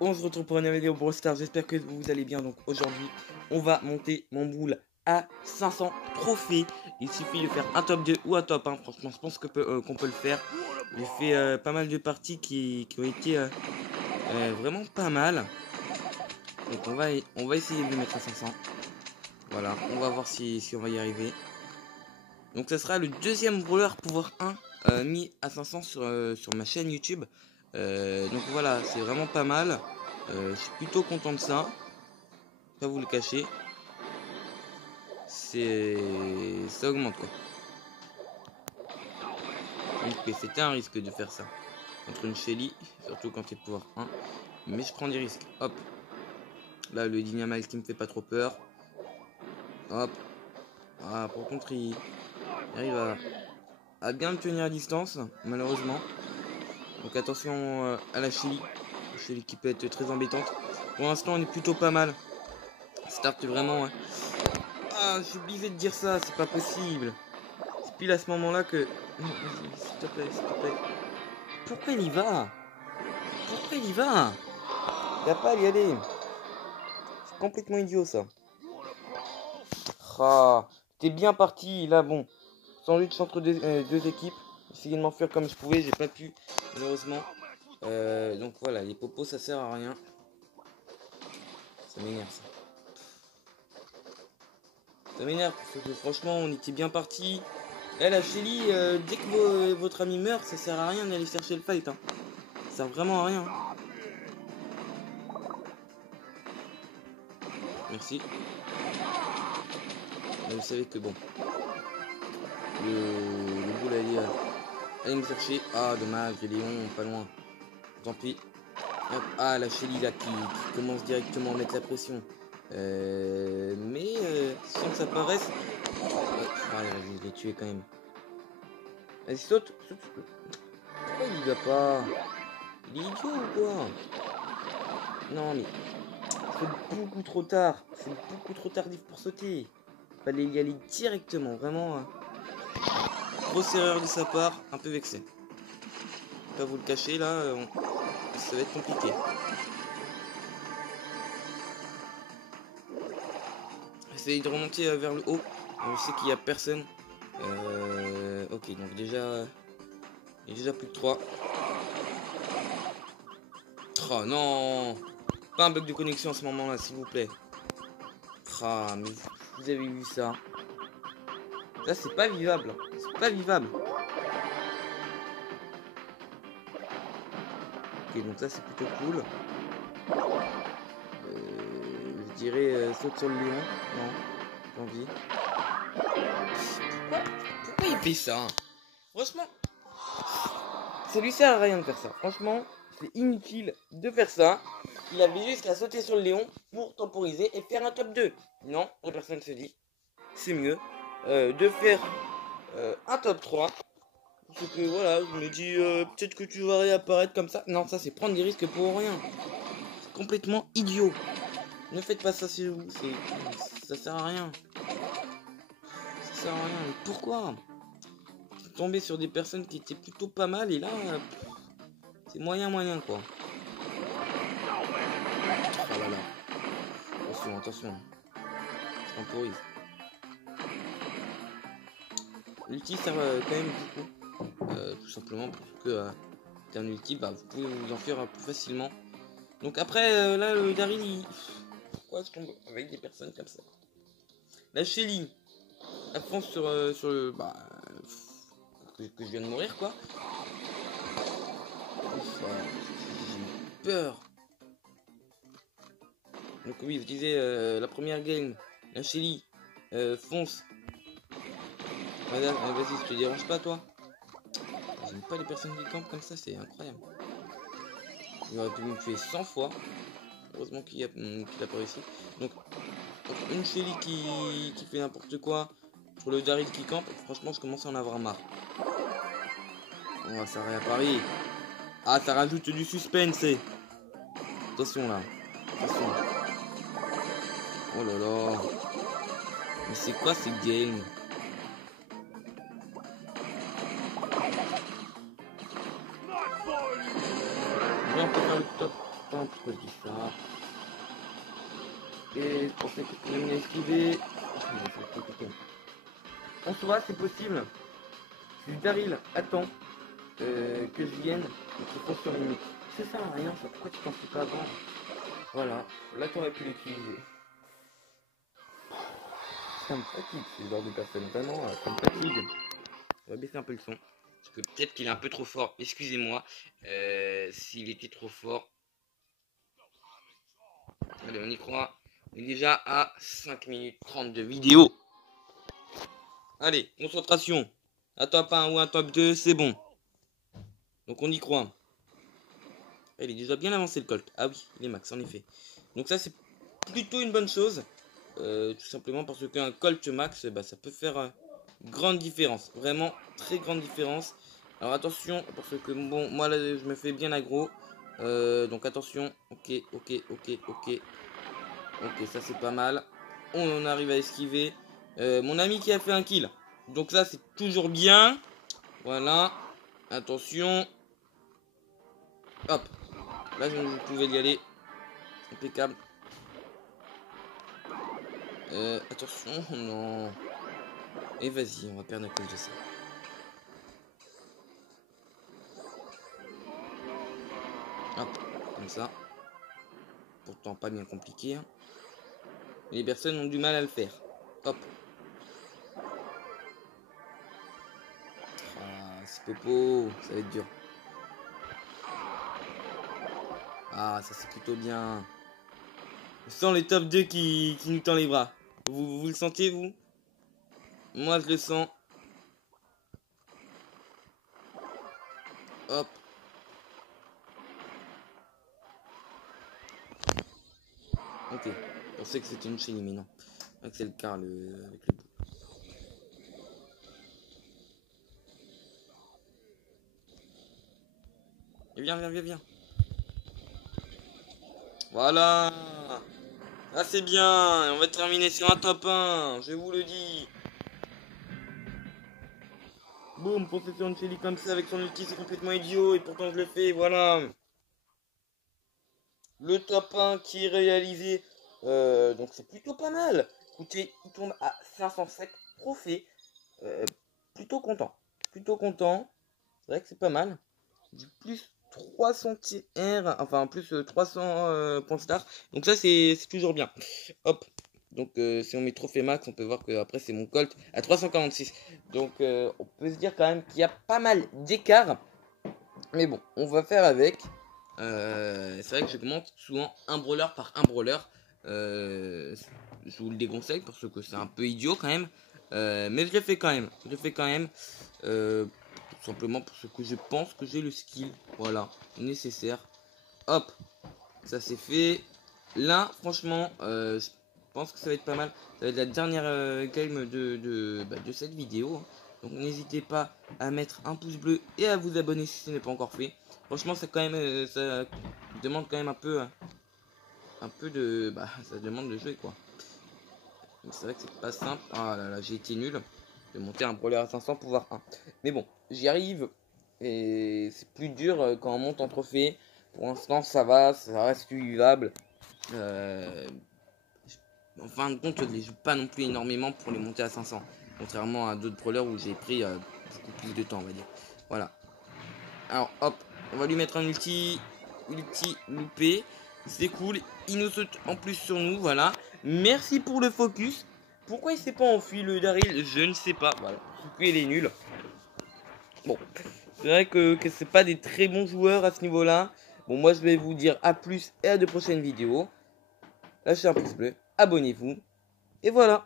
on se retrouve pour une nouvelle vidéo Brawl Stars, j'espère que vous allez bien. Donc aujourd'hui, on va monter mon boule à 500 trophées. Il suffit de faire un top 2 ou un top 1, franchement je pense qu'on peut le faire. J'ai fait pas mal de parties qui ont été vraiment pas mal. Donc on va essayer de le mettre à 500. Voilà, on va voir si on va y arriver. Donc ça sera le deuxième brawler pouvoir 1 mis à 500 sur ma chaîne YouTube. Donc voilà, c'est vraiment pas mal. Je suis plutôt content de ça. Pas vous le cacher. Ça augmente quoi. Donc c'était un risque de faire ça. Contre une Shelly, surtout quand t'es pouvoir 1. Mais je prends des risques. Hop. Là le Dynamite qui me fait pas trop peur. Hop. Ah, par contre il arrive à bien me tenir à distance, malheureusement. Donc attention à la Shelly. La Shelly qui peut être très embêtante. Pour l'instant on est plutôt pas mal. Start vraiment. Ah, je suis obligé de dire ça, c'est pas possible. C'est pile à ce moment-là que... S'il te plaît, s'il te plaît. Pourquoi il y va? Pourquoi il y va? Il a pas à y aller. C'est complètement idiot ça. Ah, t'es bien parti là, bon. Sandwich entre deux équipes. J'essayais de m'enfuir comme je pouvais, j'ai pas pu, malheureusement. Donc voilà, les popos ça sert à rien. Ça m'énerve ça. Ça m'énerve parce que franchement on était bien parti. Eh la Shelly, dès que votre ami meurt, ça sert à rien d'aller chercher le fight. Hein. Ça sert vraiment à rien. Merci. Vous savez que bon. Le boule allait me chercher. Ah dommage, les lions pas loin. Tant pis. Hop. Ah la Shelly là qui commence directement à mettre la pression. Mais sans que ça paraisse. Allez, je l'ai tué quand même. Allez, saute. Pourquoi il y va pas? Il est idiot ou quoi? Non mais c'est beaucoup trop tard. C'est beaucoup trop tardif pour sauter. Fallait y aller directement. Vraiment. Grosse erreur de sa part. Un peu vexé. Pas vous le cacher là. Ça va être compliqué. Essayez de remonter vers le haut. Je sais qu'il n'y a personne. Ok, donc déjà. Il y a déjà plus de 3. Oh non! Pas un bug de connexion à ce moment-là, s'il vous plaît. Ah, mais vous avez vu ça? Ça, c'est pas vivable. C'est pas vivable. Ok, donc ça, c'est plutôt cool. Je dirais saute sur le lion. Non, j'ai envie. Pourquoi il fait ça? Franchement, ça lui sert à rien de faire ça. Franchement, c'est inutile de faire ça. Il avait juste à sauter sur le lion pour temporiser et faire un top 2. Non, la personne se dit, c'est mieux de faire un top 3. Parce que voilà, je me dis peut-être que tu vas réapparaître comme ça. Non, ça c'est prendre des risques pour rien. C'est complètement idiot. Ne faites pas ça chez vous. Ça sert à rien. Ça sert à rien. Mais pourquoi? Tomber sur des personnes qui étaient plutôt pas mal et là, c'est moyen quoi. Oh là là. Attention, attention. Je temporise. L'ulti sert quand même beaucoup. Tout simplement parce que un ulti, bah, vous pouvez vous enfuir plus facilement. Donc après, là, le Daryl, pourquoi je tombe avec des personnes comme ça? La Shelly, elle fonce sur le... Bah, que je viens de mourir, quoi. J'ai eu peur. Donc oui, je disais, la première game, la Shelly, fonce. Madame, vas-y, ça te dérange pas, toi? J'aime pas les personnes qui campent comme ça, c'est incroyable. Il aurait pu me tuer 100 fois. Heureusement qu'il a pas réussi. Donc une Shelly qui fait n'importe quoi sur le Daryl qui campe, franchement je commence à en avoir marre. Oh, ça réapparaît. Ah, ça rajoute du suspense. Attention là. Attention. Oh là là. Mais c'est quoi ces games? On peut faire le top pourquoi je dis ça? Et je pensais que tu pourrais m'y esquiver. En soi, c'est possible. Si Daryl attend que je vienne et qu'il faut sur limite. Ça sert à rien, ça. Pourquoi tu t'en fais pas avant? Voilà, là tu aurais pu l'utiliser. Ça me fatigue ce genre de personne, vraiment, ça me fatigue. On va baisser un peu le son. Parce que peut-être qu'il est un peu trop fort. Excusez-moi s'il était trop fort. Allez, on y croit. On est déjà à 5 minutes 30 de vidéo. Allez, concentration. Un top 1 ou un top 2, c'est bon. Donc on y croit. Il est déjà bien avancé le Colt. Ah oui, il est max en effet. Donc ça c'est plutôt une bonne chose. Tout simplement parce qu'un Colt max, bah, ça peut faire grande différence. Vraiment très grande différence. Alors attention, parce que bon, moi là je me fais bien aggro. Donc attention. Ok, ça c'est pas mal. On en arrive à esquiver. Mon ami qui a fait un kill. Donc ça c'est toujours bien. Voilà. Attention. Hop. Là je pouvais y aller. Impeccable. Attention. Non. Et vas-y, on va perdre à cause de ça. Hop. Comme ça. Pourtant pas bien compliqué. Hein. Les personnes ont du mal à le faire. Hop. Ah, c'est popo. Ça va être dur. Ah, ça c'est plutôt bien. On sent les top 2 qui nous tend les bras. Vous le sentez, vous? Moi, je le sens. Hop. Ok. Je pensais que c'était une chenille, mais non. C'est le car avec le bout. Et viens. Voilà. Ah, c'est bien. On va terminer sur un top 1. Je vous le dis. Boum, possession de Shelly comme ça avec son ulti, c'est complètement idiot. Et pourtant, je le fais. Voilà. Le top 1 qui est réalisé. Donc, c'est plutôt pas mal. Écoutez, il tombe à 507 trophées. Plutôt content. C'est vrai que c'est pas mal. Du plus 300 TR, enfin plus 300 points star. Donc ça c'est toujours bien. Hop. Donc si on met trophée max, on peut voir que après c'est mon Colt à 346. Donc on peut se dire quand même qu'il y a pas mal d'écart. Mais bon, on va faire avec. C'est vrai que je commente souvent un brawler par un brawler. Je vous le déconseille parce que c'est un peu idiot quand même. Mais je le fais quand même. Tout simplement parce que je pense que j'ai le skill. Voilà, nécessaire. Hop, ça c'est fait. Là, franchement, je pense que ça va être pas mal. Ça va être la dernière game de cette vidéo. Donc n'hésitez pas à mettre un pouce bleu et à vous abonner si ce n'est pas encore fait. Franchement, ça quand même, ça demande quand même un peu de, ça demande de jouer quoi. C'est vrai que c'est pas simple. Ah là là, j'ai été nul de monter un brawler à 500 pouvoir 1. Mais bon, j'y arrive et c'est plus dur quand on monte en trophée. Pour l'instant, ça va, ça reste vivable. En fin de compte, je ne les joue pas non plus énormément pour les monter à 500. Contrairement à d'autres brawlers où j'ai pris beaucoup plus de temps, on va dire. Voilà. Alors, hop, on va lui mettre un ulti loupé. C'est cool. Il nous saute en plus sur nous, voilà. Merci pour le focus. Pourquoi il s'est pas enfui le Daryl? Je ne sais pas. Voilà. Surtout il est nul. Bon, c'est vrai que c'est pas des très bons joueurs à ce niveau-là. Bon, moi je vais vous dire à plus et à de prochaines vidéos. Lâchez un pouce bleu, abonnez-vous. Et voilà.